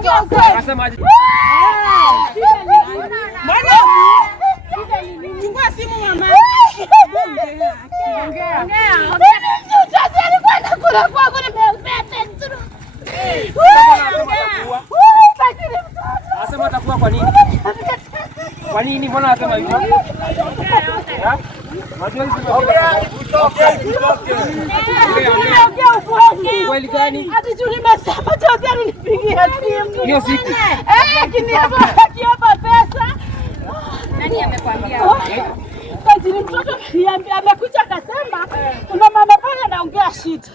anaongea ukweli. Anasemaje? Bwana, chukua simu mama. Ongea. Sasa alikuwa anakula kwangu nimempea tena. Anasema atakuwa kwa nini? Kwa nini mbona anasema hivyo? Kweli gani? Ati tu nimesema Jose alinipigia simu. Hiyo siku. Kiniomba pesa. Nani amekwambia? Kazi mtoto amekuja akasema kuna mama pale anaongea shit.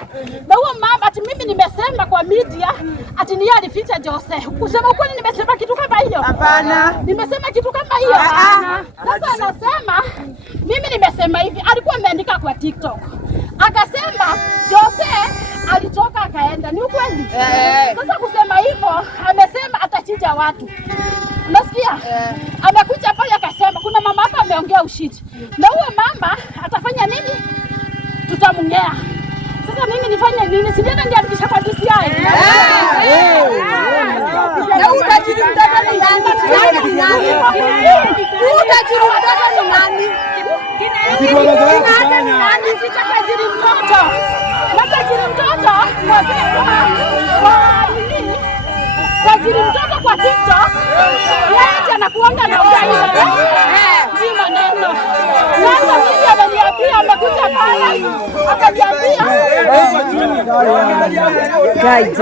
Na huyo mama ati mimi nimesema kwa media ati ni alificha Jose. Kusema ukweli nimesema kitu kama hiyo? Hapana. Nimesema kitu kama hiyo? Hapana. Sasa anasema mimi nimesema hivi, alikuwa ameandika kwa TikTok. Akasema Jose alitoka akaenda. Ni ukweli? Sasa kusema hivyo amesema atachinja watu. Unasikia? Amekuja pale akasema kuna mama hapa ameongea ushiti. Na huyo mama atafanya nini? Tutamngea. Sasa mimi nifanye nini? Si ndio niandikisha kwa DCI? Na utajiri mtoto ni nani? Utajiri mtoto ni nani? Nani sitakajiri mtoto? Natajiri mtoto tajiri mtoto kwa TikTok. Yeye anakuanga na ugali. Ni maneno. Sasa mimi ameniambia amekuja pale. Akaniambia guys,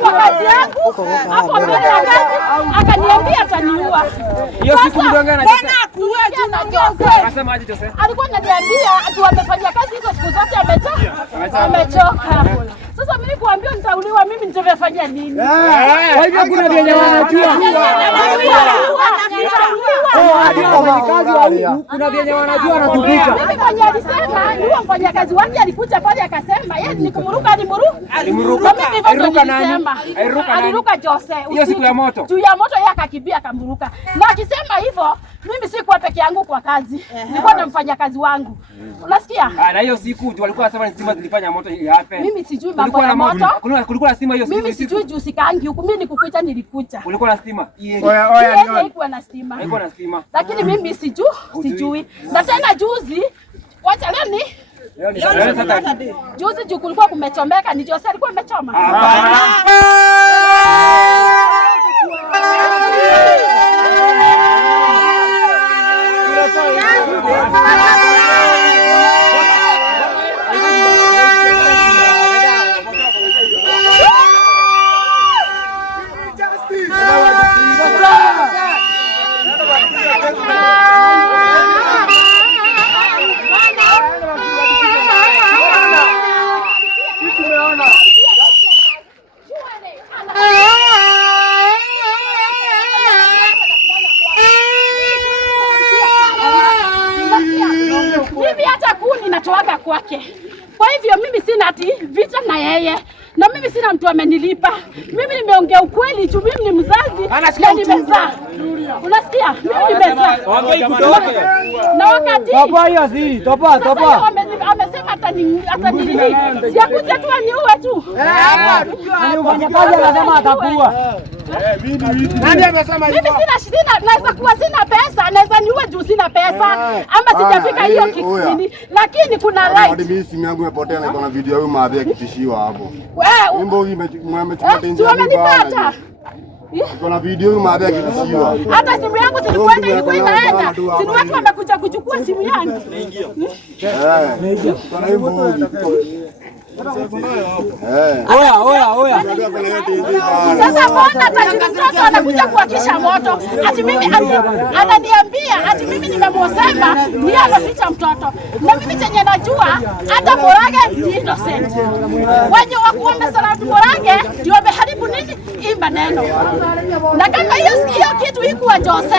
kwa kazi yangu. Hapo mbele ya kazi akaniambia ataniua. Hiyo siku mliongea na Jose. Na Jose. Anasema aje Jose? Alikuwa ananiambia ati wamefanya kazi hizo siku zote amechoka. Sasa mimi kuambia nitauliwa, mimi nitafanya nini? Kwa hivyo kuna vyenye wanajua. Hadi wafanyakazi wa huku kuna vyenye wanajua na kuvuka. Mimi mwenye alisema ni mfanyakazi wake alikuja pale akasema yeye ni kumruka Alimuruka. Aliruka nani? Aliruka Jose. Hiyo siku ya moto. Juu ya moto yeye akakimbia akamruka. Na akisema hivyo mimi sikuwa peke yangu kwa kazi. Nilikuwa na mfanyakazi wangu. Unasikia? Na hiyo siku tu walikuwa wanasema ni stima zilifanya moto yape. Mimi sijui mambo ya moto. Kulikuwa na stima hiyo siku. Mimi sijui juu sikaangi huku. Mimi nikukuita nilikuja. Kulikuwa na stima. Haikuwa na stima. Haikuwa na stima. Lakini mimi sijui. Na tena juzi wacha leo ni juzi juu kulikuwa kumechomeka, ni Jose alikuwa amechoma. Mimi hata kuni natoaga kwake. Kwa hivyo mimi sina ati vita na yeye. Na mimi sina mtu amenilipa. Mimi nimeongea ukweli tu, mimi ni mzazi na nimezaa. Unasikia? Mimi nimezaa. Na wakati Topa hiyo si, topa. Amesema atanilipa. Siakuja tu aniue tu. Ni mfanyakazi anasema atakuwa. Nani amesema hivyo? Mimi sina naweza kuwa sina pesa, naweza niue juu sina pesa ama sijafika hiyo kipindi. Lakini kuna right. Hadi mimi simu yangu imepotea na iko na video huyu maadhi akitishiwa hapo. Wimbo hii mmechukua tenzi nipata. Iko na video huyu maadhi akitishiwa. Hata simu yangu ilikuwa inaenda. Si watu wamekuja kuchukua simu yangu. Kuna wimbo Oya. Sasa mbona tajiri mtoto anakuja kuakisha moto? Ati mimi ananiambia ati mimi nimemsema ni anaficha mtoto. Na mimi chenye najua hata Morage ni innocent. Wenye wakuomba Salatu Morage ndio wameharibu nini? Hii maneno. Na kama hiyo kitu ikuwa Jose.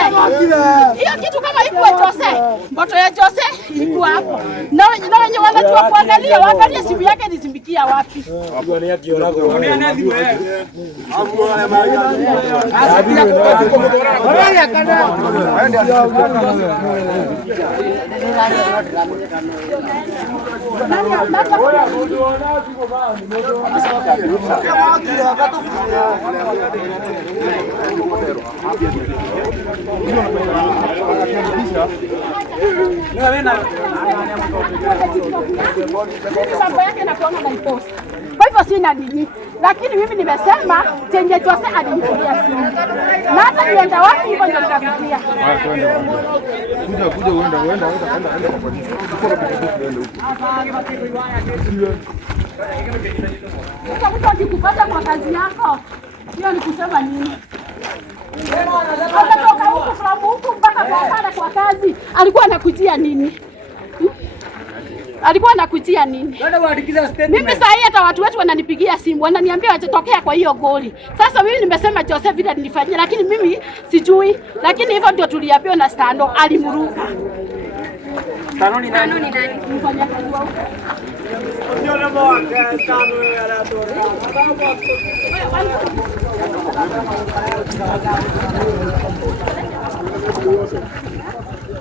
Hiyo kitu kama ikuwa Jose Jose, mboto ya Jose ilikuwa hapo. Na wenye wanajua kuangalia, waangalie simu yake ilizimbikia wapi. Mambo yake na kuona naipost. Kwa hivyo sina nini, lakini mimi nimesema chenye Jose alinipigia simu na hata nienda wapi hivyo ndio nitafikia. Kuja uenda. Sasa mtu akikupata kwa kazi yako, hiyo ni kusema nini? Ametoka huku from huku mpaka kwa kazi, alikuwa anakujia nini? Alikuwa anakujia nini? Mimi saa hii hata watu wetu wananipigia simu, wananiambia watatokea kwa hiyo goli. Sasa mimi nimesema Jose vile nilifanyia, lakini mimi sijui. Lakini hivyo ndio tuliambiwa na Stano, alimuruka. Stano ni nani? Mfanya kazi wao.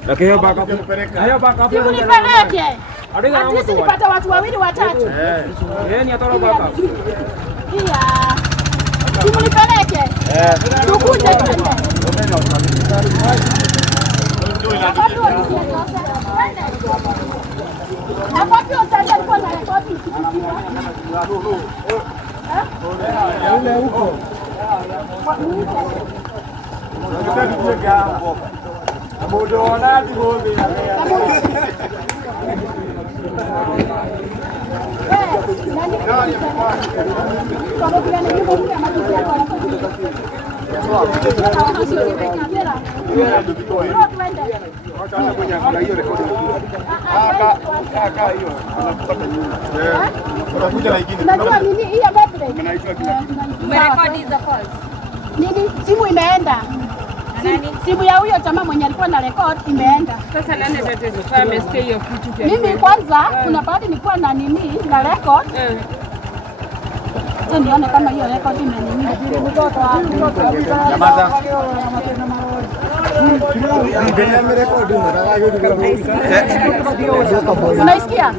Lakini baka hapo Nipeleke. At least nipata watu wawili watatu. Ni atoro baka. Iya. Nipeleke. Tukuje twende. Na wapi utenda alikuwa na rekodi? Ule huko. Nini? Simu imeenda. Simu ya huyo jamaa mwenye alikuwa na record imeenda. Sasa nani tatizo? Amesikia hiyo kitu. Mimi kwanza kuna baadhi nilikuwa na nini na record. Sasa nione kama hiyo record imenini. Unaisikia?